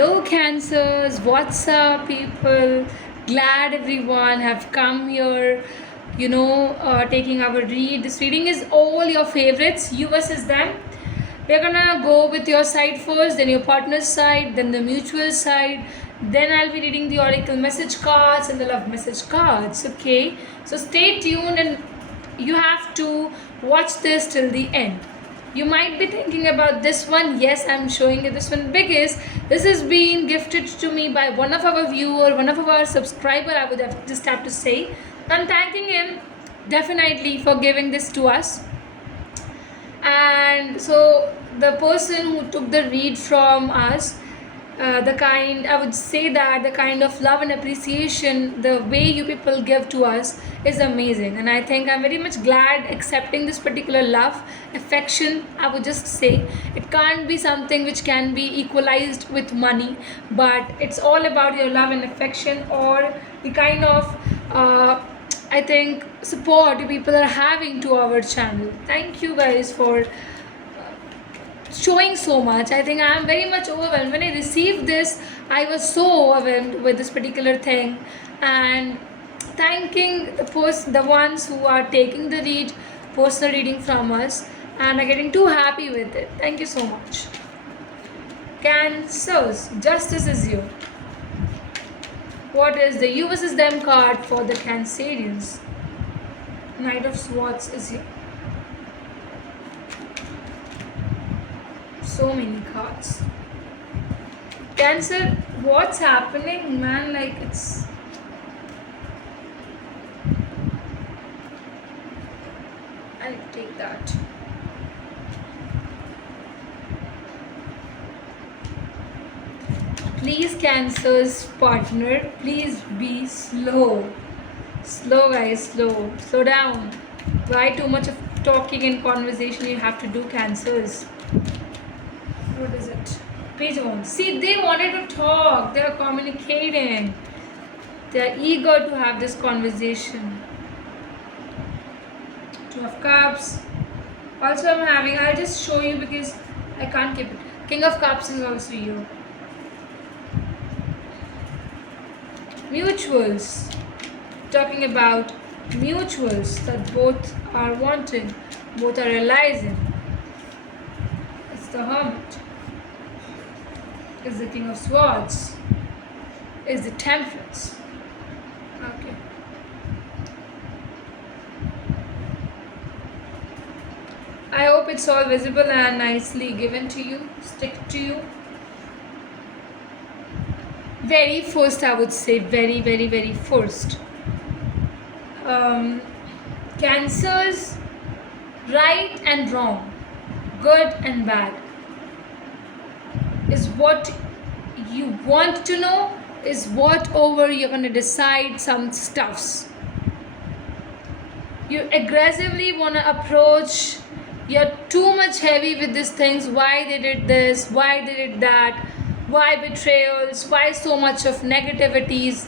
Hello, Cancers. What's up, people? Glad everyone have come here. Taking our read. This reading is all your favorites. You versus them. We're gonna go with your side first, then your partner's side, then the mutual side. Then I'll be reading the oracle message cards and the love message cards. Okay, so stay tuned and you have to watch this till the end. You might be thinking about this one. Yes, I'm showing you this one because this has been gifted to me by one of our viewer, one of our subscriber. I would have to say. I'm thanking him definitely for giving this to us. And so the person who took the read from us, I would say that the kind of love and appreciation, the way you people give to us is amazing. And I think I'm very much glad accepting this particular love, affection. I would just say it can't be something which can be equalized with money, but it's all about your love and affection, or the kind of I think support you people are having to our channel. Thank you guys for showing so much. I think I am very much overwhelmed. When I received this, I was so overwhelmed with this particular thing, and thanking the ones who are taking the personal reading from us, and are getting too happy with it. Thank you so much. Cancers, justice is you. What is the you versus them card for the Cancerians? Knight of Swords is here. So many cards. Cancer, what's happening, man? Like, it's I'll take that. Please, Cancer's partner, please be slow. Slow, guys, slow down. Why too much of talking and conversation you have to do, Cancers? What is it? Page 1. See, they wanted to talk. They are communicating. They are eager to have this conversation. Two of Cups. Also, I'll just show you because I can't keep it. King of Cups is also you. Mutuals. Talking about mutuals that both are wanting, both are realizing. It's the Hermit. Is the King of Swords. Is the Temperance. Okay. I hope it's all visible and nicely given to you, stick to you. Very first, I would say, very first. Cancers, right and wrong, good and bad, is what you want to know, is what over you're going to decide some stuffs. You aggressively want to approach, you're too much heavy with these things. Why they did this, why they did that, why betrayals, why so much of negativities.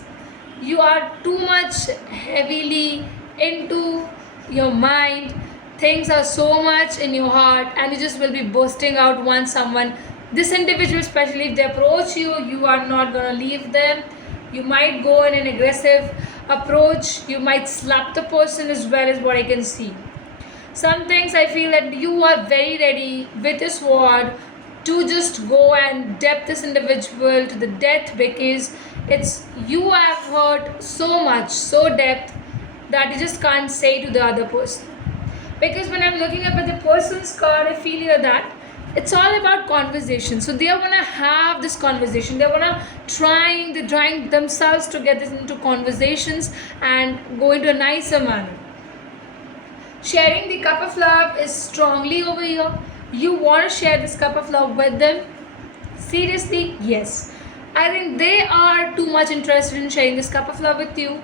You are too much heavily into your mind. Things are so much in your heart, and you just will be bursting out once someone, this individual especially, if they approach you, you are not going to leave them. You might go in an aggressive approach. You might slap the person as well, as what I can see. Some things I feel that you are very ready with this sword to just go and depth this individual to the death, because it's you have hurt so much, so depth, that you just can't say to the other person. Because when I'm looking up at the person's card, I feel here that it's all about conversation. So they are gonna have this conversation. They're gonna they're trying themselves to get this into conversations and go into a nicer manner. Sharing the cup of love is strongly over here. You want to share this cup of love with them? Seriously, yes. I think they are too much interested in sharing this cup of love with you.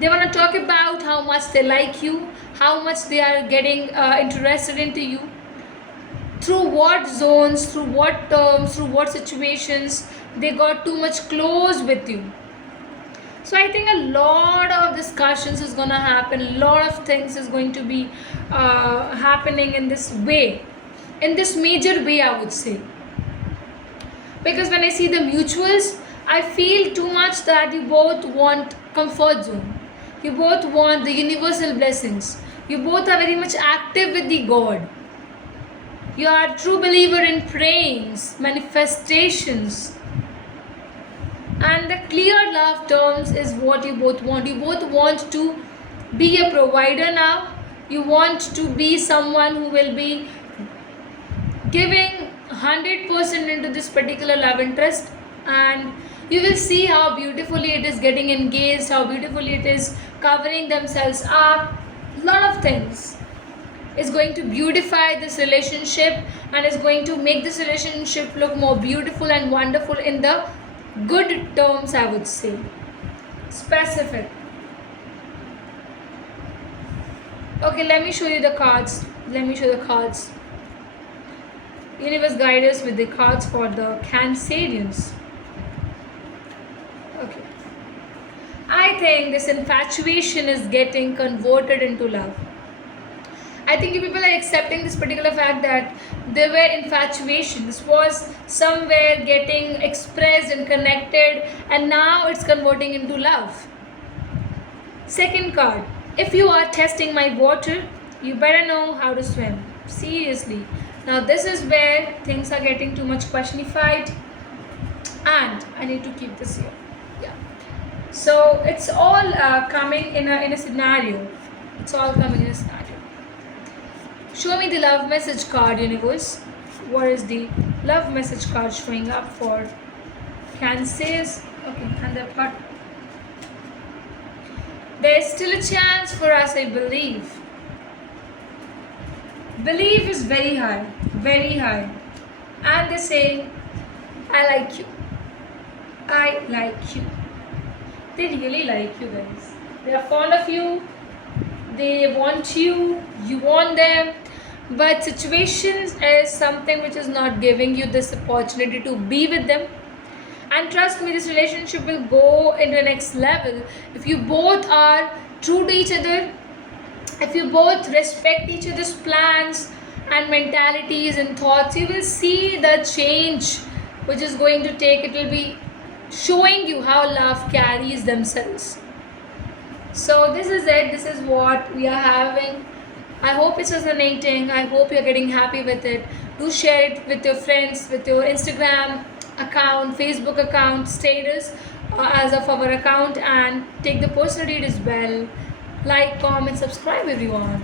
They want to talk about how much they like you, how much they are getting interested into you, through what zones, through what terms, through what situations they got too much close with you. So I think a lot of discussions is going to happen, a lot of things is going to be happening in this way, in this major way, I would say. Because when I see the mutuals, I feel too much that you both want comfort zone. You both want the universal blessings. You both are very much active with the God. You are a true believer in prayings, manifestations, and the clear love terms is what you both want. You both want to be a provider now. You want to be someone who will be giving 100% into this particular love interest, and you will see how beautifully it is getting engaged, how beautifully it is covering themselves up. Lot of things is going to beautify this relationship and is going to make this relationship look more beautiful and wonderful in the good terms, I would say. Specific. Okay, let me show you the cards. Let me show the cards. Universe guide us with the cards for the Cancerians. Okay. I think this infatuation is getting converted into love. I think you people are accepting this particular fact that there were infatuation. This was somewhere getting expressed and connected, and now it's converting into love. Second card. If you are testing my water, you better know how to swim. Seriously. Now this is where things are getting too much questionified, and I need to keep this here. Yeah. So it's all coming in a scenario. It's all coming in a scenario. Show me the love message card, universe. What is the love message card showing up for Cancers? Okay, and the part. There's still a chance for us, I believe. Belief is very high, very high. And they say, I like you. I like you. They really like you guys. They are fond of you. They want you. You want them. But situations is something which is not giving you this opportunity to be with them. And trust me, this relationship will go into the next level if you both are true to each other, if you both respect each other's plans and mentalities and thoughts. You will see the change which is going to take. It will be showing you how love carries themselves. So this is it. This is what we are having. I hope it's resonating. I hope you're getting happy with it. Do share it with your friends, with your Instagram account, Facebook account, status as of our account, and take the personal read as well. Like, comment, subscribe everyone.